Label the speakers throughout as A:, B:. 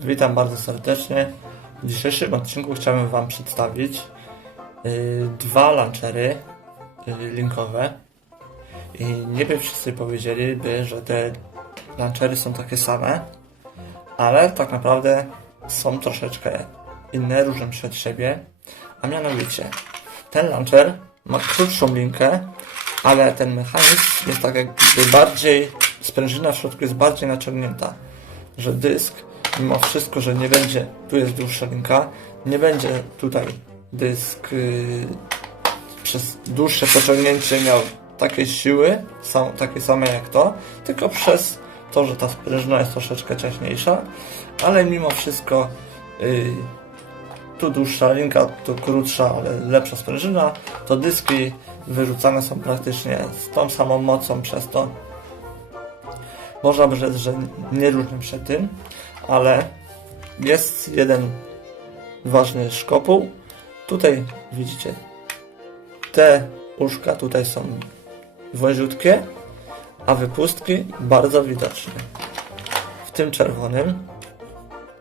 A: Witam bardzo serdecznie. W dzisiejszym odcinku chciałem Wam przedstawić y, dwa launchery y, linkowe. I niby wszyscy powiedzieliby, że te launchery są takie same, ale tak naprawdę są troszeczkę inne, różnią się od siebie. A mianowicie, ten launcher ma krótszą linkę, ale ten mechanizm jest tak jakby bardziej, sprężyna w środku jest bardziej naciągnięta że dysk, mimo wszystko, że nie będzie, tu jest dłuższa linka, nie będzie tutaj dysk yy, przez dłuższe pociągnięcie miał takiej siły, sam, takiej samej jak to, tylko przez to, że ta sprężyna jest troszeczkę ciaśniejsza, ale mimo wszystko yy, tu dłuższa linka, tu krótsza, ale lepsza sprężyna, to dyski wyrzucane są praktycznie z tą samą mocą, przez to można by rzec, że nie różnią się tym, ale jest jeden ważny szkopuł. Tutaj widzicie, te uszka tutaj są wąziutkie, a wypustki bardzo widoczne. W tym czerwonym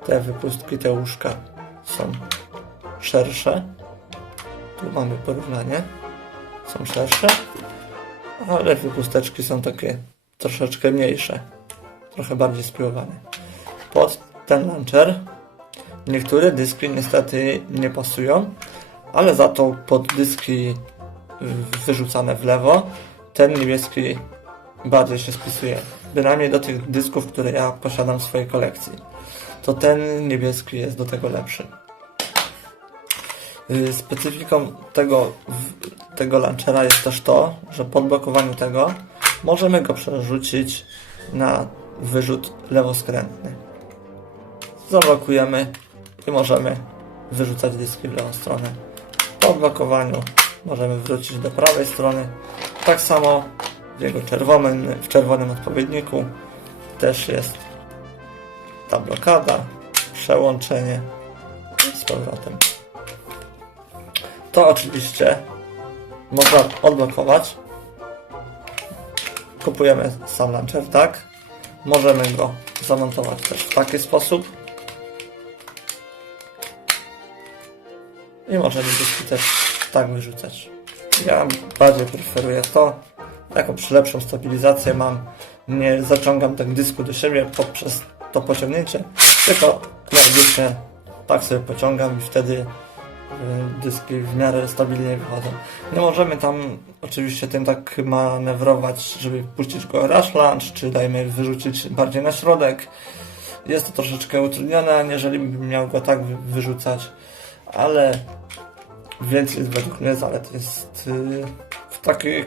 A: te wypustki, te uszka są szersze. Tu mamy porównanie. Są szersze, ale wypusteczki są takie troszeczkę mniejsze, trochę bardziej spiłowane. Pod ten launcher niektóre dyski niestety nie pasują, ale za to pod dyski wyrzucane w lewo ten niebieski bardziej się spisuje. Bynajmniej do tych dysków, które ja posiadam w swojej kolekcji. To ten niebieski jest do tego lepszy. Y, Specyfiką tego, tego launchera jest też to, że po tego możemy go przerzucić na wyrzut lewoskrętny. Zablokujemy i możemy wyrzucać dyski w lewą stronę. Po odblokowaniu możemy wrócić do prawej strony. Tak samo w jego czerwonym, w czerwonym odpowiedniku też jest ta blokada, przełączenie z powrotem. To oczywiście można odblokować kupujemy sam launcher, tak? Możemy go zamontować też w taki sposób. I możemy dyski też tak wyrzucać. Ja bardziej preferuję to. Przy lepszą stabilizację mam, nie zaciągam tak dysku do siebie poprzez to pociągnięcie, tylko energicznie tak sobie pociągam i wtedy dyski w miarę stabilnie wychodzą. Nie możemy tam oczywiście tym tak manewrować, żeby puścić go rush launch, czy dajmy wyrzucić bardziej na środek. Jest to troszeczkę utrudnione, jeżeli bym miał go tak wy- wyrzucać, ale więcej według mnie zalet jest y, w takiej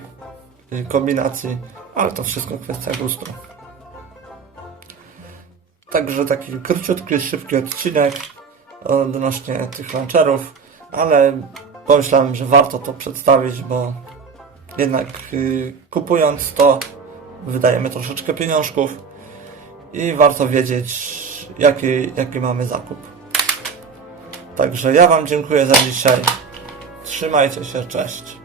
A: y, kombinacji, ale to wszystko kwestia gustu. Także taki króciutki, szybki odcinek odnośnie tych launcherów, ale pomyślałem, że warto to przedstawić, bo jednak y, kupując to wydajemy troszeczkę pieniążków i warto wiedzieć jaki, jaki mamy zakup. Także ja Wam dziękuję za dzisiaj. Trzymajcie się, cześć.